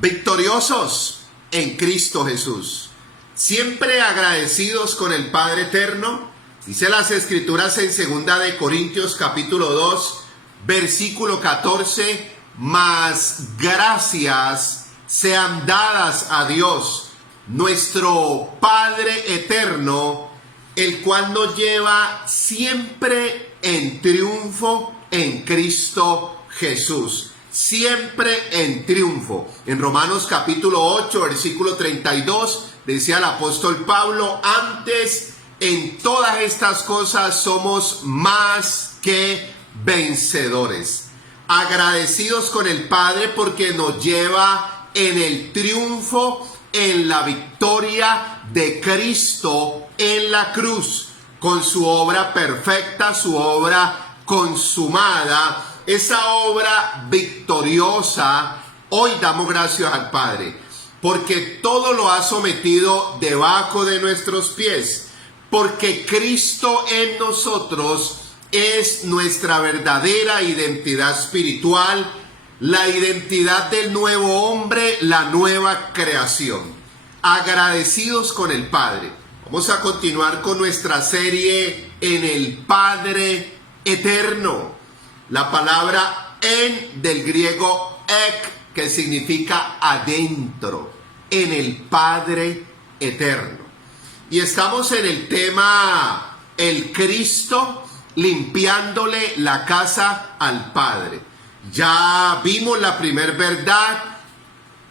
Victoriosos en Cristo Jesús, siempre agradecidos con el Padre Eterno. Dice las Escrituras en 2 de Corintios capítulo 2, versículo 14, mas gracias sean dadas a Dios, nuestro Padre Eterno, el cual nos lleva siempre en triunfo en Cristo Jesús. Siempre en triunfo. En Romanos capítulo 8, versículo 32, decía el apóstol Pablo: antes en todas estas cosas somos más que vencedores. Agradecidos con el Padre porque nos lleva en el triunfo, en la victoria de Cristo en la cruz, con su obra perfecta, su obra consumada. Esa obra victoriosa, hoy damos gracias al Padre, porque todo lo ha sometido debajo de nuestros pies, porque Cristo en nosotros es nuestra verdadera identidad espiritual, la identidad del nuevo hombre, la nueva creación. Agradecidos con el Padre. Vamos a continuar con nuestra serie en el Padre Eterno. La palabra en del griego ek, que significa adentro, en el Padre Eterno. Y estamos en el tema el Cristo limpiándole la casa al Padre. Ya vimos la primera verdad,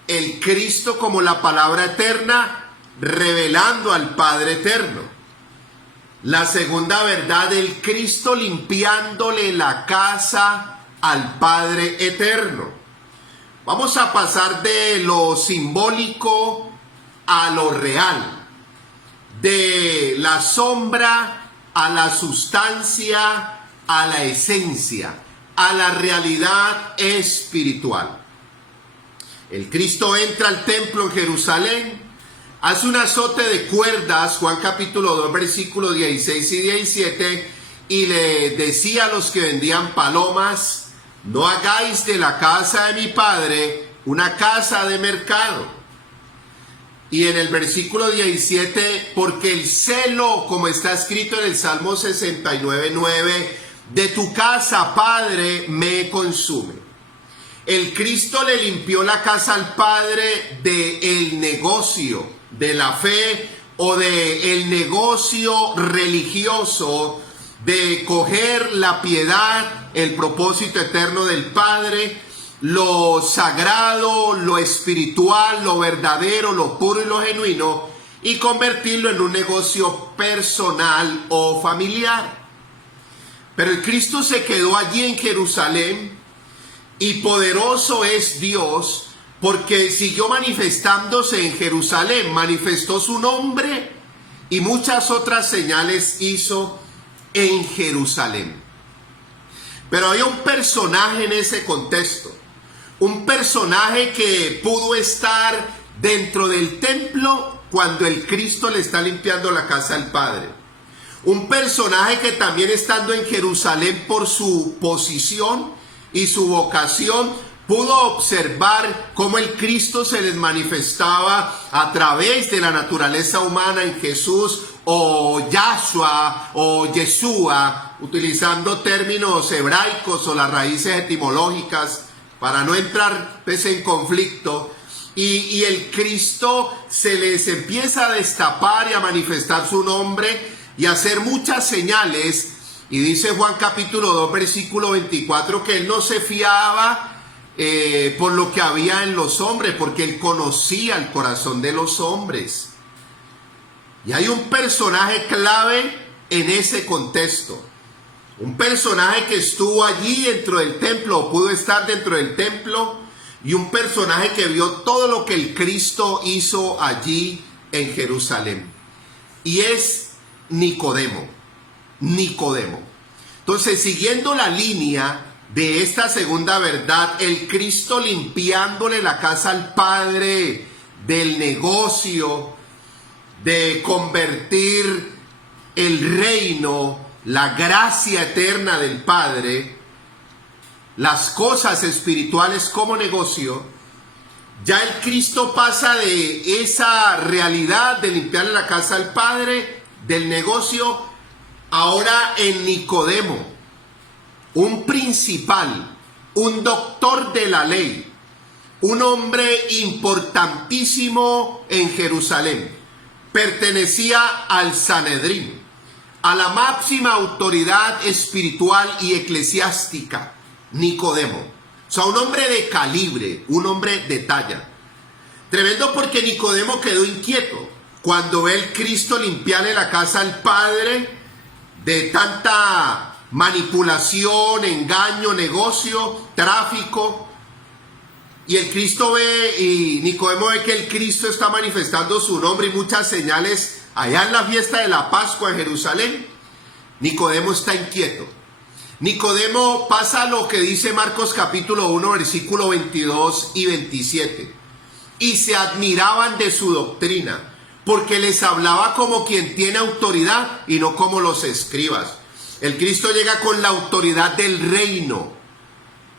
el Cristo como la palabra eterna, revelando al Padre Eterno. La segunda verdad, el Cristo limpiándole la casa al Padre Eterno. Vamos a pasar de lo simbólico a lo real, de la sombra a la sustancia, a la esencia, a la realidad espiritual. El Cristo entra al templo en Jerusalén, hace un azote de cuerdas, Juan capítulo 2, versículos 16 y 17, y le decía a los que vendían palomas: no hagáis de la casa de mi Padre una casa de mercado. Y en el versículo 17, porque el celo, como está escrito en el Salmo 69, 9, de tu casa, Padre, me consume. El Cristo le limpió la casa al Padre del negocio, de la fe o del negocio religioso, de coger la piedad, el propósito eterno del Padre, lo sagrado, lo espiritual, lo verdadero, lo puro y lo genuino, y convertirlo en un negocio personal o familiar. Pero el Cristo se quedó allí en Jerusalén, y poderoso es Dios, porque siguió manifestándose en Jerusalén, manifestó su nombre y muchas otras señales hizo en Jerusalén. Pero había un personaje en ese contexto, un personaje que pudo estar dentro del templo cuando el Cristo le está limpiando la casa al Padre. Un personaje que también, estando en Jerusalén por su posición y su vocación, pudo observar cómo el Cristo se les manifestaba a través de la naturaleza humana en Jesús, o Yahshua o Yeshua, utilizando términos hebraicos o las raíces etimológicas para no entrar pues en conflicto. Y el Cristo se les empieza a destapar y a manifestar su nombre y a hacer muchas señales. Y dice Juan capítulo 2, versículo 24, que él no se fiaba por lo que había en los hombres, porque él conocía el corazón de los hombres. Y hay un personaje clave en ese contexto. Un personaje que estuvo allí dentro del templo, o pudo estar dentro del templo, y un personaje que vio todo lo que el Cristo hizo allí en Jerusalén. Y es Nicodemo. Entonces, siguiendo la línea de esta segunda verdad, el Cristo limpiándole la casa al Padre del negocio, de convertir el reino, la gracia eterna del Padre, las cosas espirituales como negocio, Ya el Cristo pasa de esa realidad de limpiarle la casa al Padre, del negocio, ahora en Nicodemo, un principal, un doctor de la ley, un hombre importantísimo en Jerusalén. Pertenecía al Sanedrín, a la máxima autoridad espiritual y eclesiástica, Nicodemo. O sea, un hombre de calibre, un hombre de talla. Tremendo, porque Nicodemo quedó inquieto cuando ve el Cristo limpiarle la casa al Padre de tanta manipulación, engaño, negocio, tráfico. Y el Cristo ve, y Nicodemo ve que el Cristo está manifestando su nombre y muchas señales allá en la fiesta de la Pascua en Jerusalén. Nicodemo está inquieto. Nicodemo pasa lo que dice Marcos capítulo 1, versículo 22 y 27. Y se admiraban de su doctrina, porque les hablaba como quien tiene autoridad y no como los escribas. El Cristo llega con la autoridad del reino.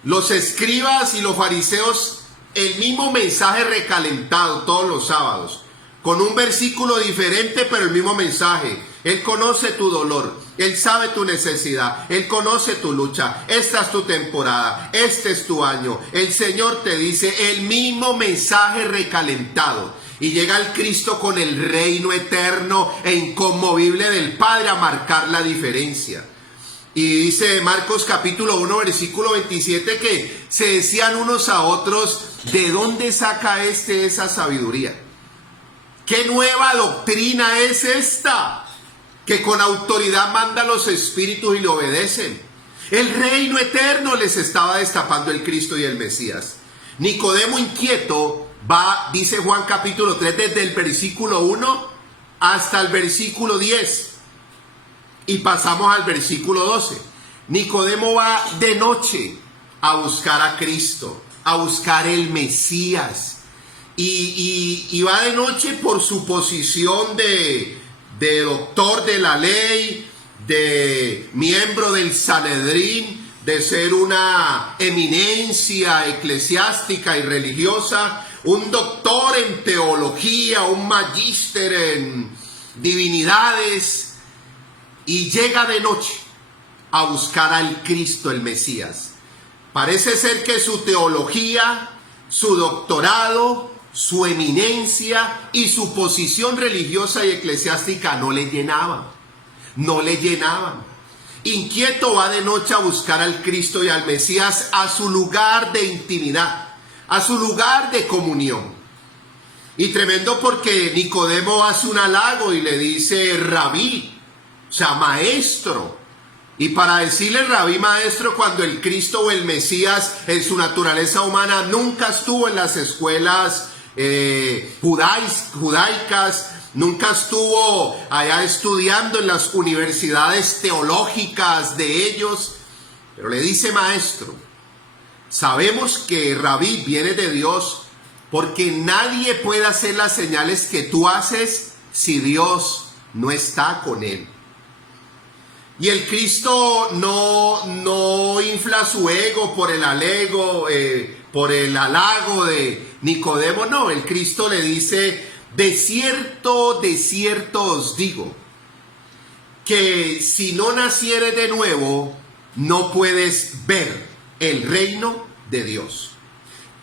Los escribas y los fariseos, el mismo mensaje recalentado todos los sábados, con un versículo diferente, pero el mismo mensaje. Él conoce tu dolor, Él sabe tu necesidad, Él conoce tu lucha. Esta es tu temporada, este es tu año. El Señor te dice el mismo mensaje recalentado. Y llega el Cristo con el reino eterno e inconmovible del Padre a marcar la diferencia. Y dice Marcos capítulo 1, versículo 27, que se decían unos a otros: ¿de dónde saca esa sabiduría? ¿Qué nueva doctrina es esta? Que con autoridad manda a los espíritus y le obedecen. El reino eterno les estaba destapando el Cristo y el Mesías. Nicodemo, inquieto, va, dice Juan capítulo 3, desde el versículo 1 hasta el versículo 10. Y pasamos al versículo 12. Nicodemo va de noche a buscar a Cristo, a buscar el Mesías. Y va de noche por su posición de doctor de la ley, de miembro del Sanedrín, de ser una eminencia eclesiástica y religiosa, un doctor en teología, un magíster en divinidades. Y llega de noche a buscar al Cristo, el Mesías. Parece ser que su teología, su doctorado, su eminencia y su posición religiosa y eclesiástica no le llenaban. No le llenaban. Inquieto va de noche a buscar al Cristo y al Mesías a su lugar de intimidad, a su lugar de comunión. Y tremendo, porque Nicodemo hace un halago y le dice rabí, o sea, maestro. Y para decirle rabí, maestro, cuando el Cristo o el Mesías en su naturaleza humana nunca estuvo en las escuelas judaicas, nunca estuvo allá estudiando en las universidades teológicas de ellos, pero le dice maestro. Sabemos que rabí viene de Dios, porque nadie puede hacer las señales que tú haces si Dios no está con él. Y el Cristo no infla su ego por el halago de Nicodemo. No, el Cristo le dice: de cierto os digo, que si no nacieres de nuevo, no puedes ver el reino de Dios.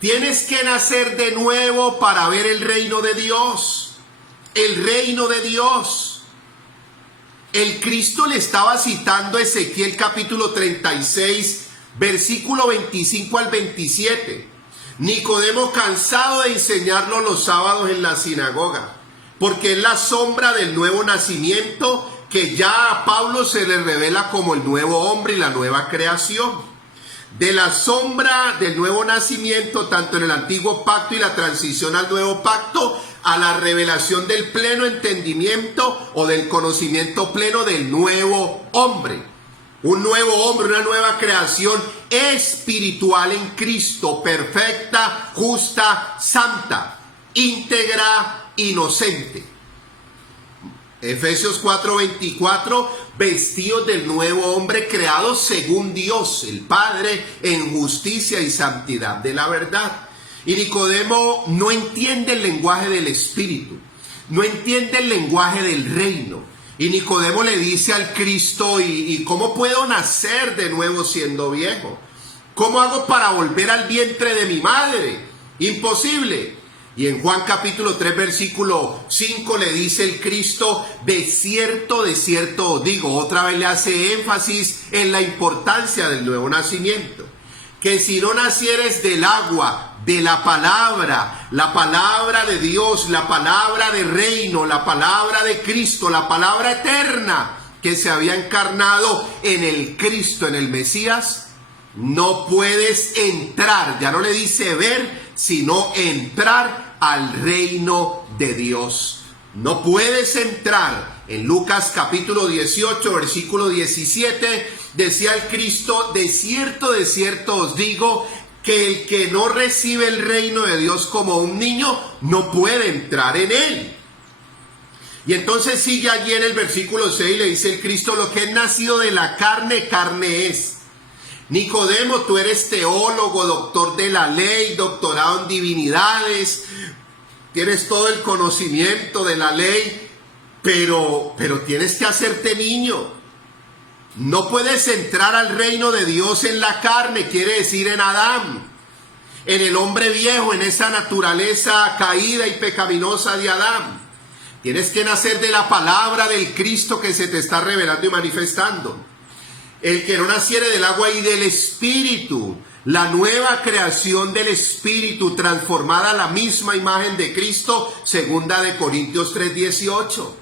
Tienes que nacer de nuevo para ver el reino de Dios. El reino de Dios. El Cristo le estaba citando Ezequiel capítulo 36, versículo 25 al 27. Nicodemo, cansado de enseñarlo los sábados en la sinagoga, porque es la sombra del nuevo nacimiento que ya a Pablo se le revela como el nuevo hombre y la nueva creación. De la sombra del nuevo nacimiento, tanto en el antiguo pacto y la transición al nuevo pacto, a la revelación del pleno entendimiento o del conocimiento pleno del nuevo hombre. Un nuevo hombre, una nueva creación espiritual en Cristo, perfecta, justa, santa, íntegra, inocente. Efesios 4:24, vestidos del nuevo hombre creado según Dios, el Padre, en justicia y santidad de la verdad. Y Nicodemo no entiende el lenguaje del Espíritu, no entiende el lenguaje del reino. Y Nicodemo le dice al Cristo, ¿y cómo puedo nacer de nuevo siendo viejo? ¿Cómo hago para volver al vientre de mi madre? Imposible. Y en Juan capítulo 3 versículo 5 le dice el Cristo, de cierto os digo, otra vez le hace énfasis en la importancia del nuevo nacimiento, que si no nacieres del agua, de la palabra de Dios, la palabra de reino, la palabra de Cristo, la palabra eterna que se había encarnado en el Cristo, en el Mesías, no puedes entrar, ya no le dice ver, sino entrar al reino de Dios. No puedes entrar. En Lucas capítulo 18, versículo 17, decía el Cristo, de cierto os digo, que el que no recibe el reino de Dios como un niño, no puede entrar en él. Y entonces sigue allí en el versículo 6, le dice el Cristo, lo que es nacido de la carne, carne es. Nicodemo, tú eres teólogo, doctor de la ley, doctorado en divinidades, tienes todo el conocimiento de la ley, pero tienes que hacerte niño. No puedes entrar al reino de Dios en la carne, quiere decir en Adán, en el hombre viejo, en esa naturaleza caída y pecaminosa de Adán. Tienes que nacer de la palabra del Cristo que se te está revelando y manifestando. El que no naciere del agua y del Espíritu, la nueva creación del Espíritu transformada a la misma imagen de Cristo, segunda de Corintios 3:18.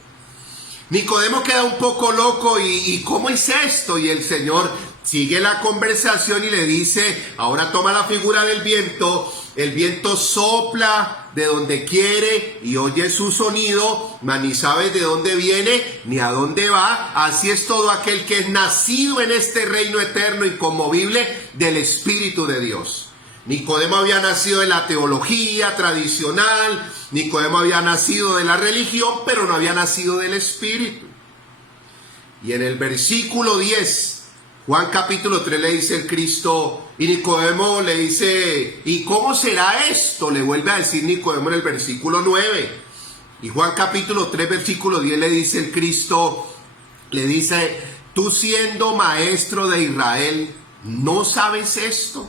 Nicodemo queda un poco loco y ¿cómo es esto? Y el Señor sigue la conversación y le dice, ahora toma la figura del viento, el viento sopla de donde quiere y oye su sonido, mas ni sabes de dónde viene ni a dónde va. Así es todo aquel que es nacido en este reino eterno inconmovible del Espíritu de Dios. Nicodemo había nacido de la teología tradicional, Nicodemo había nacido de la religión, pero no había nacido del Espíritu. Y en el versículo 10, Juan capítulo 3 le dice el Cristo, y Nicodemo le dice, ¿y cómo será esto? Le vuelve a decir Nicodemo en el versículo 9. Y Juan capítulo 3 versículo 10 le dice el Cristo, le dice, tú siendo maestro de Israel, ¿no sabes esto?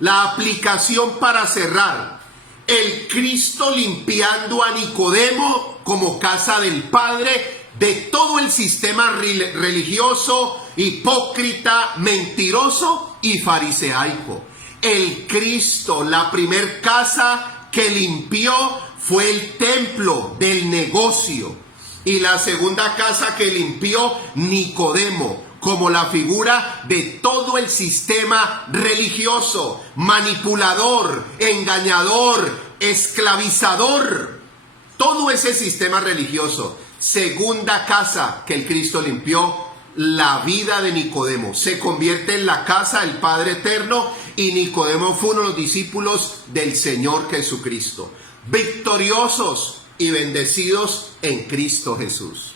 La aplicación para cerrar, el Cristo limpiando a Nicodemo como casa del Padre de todo el sistema religioso, hipócrita, mentiroso y fariseico. El Cristo, la primer casa que limpió fue el templo del negocio, y la segunda casa que limpió, Nicodemo, como la figura de todo el sistema religioso, manipulador, engañador, esclavizador, todo ese sistema religioso. Segunda casa que el Cristo limpió, la vida de Nicodemo. Se convierte en la casa del Padre Eterno y Nicodemo fue uno de los discípulos del Señor Jesucristo. Victoriosos y bendecidos en Cristo Jesús.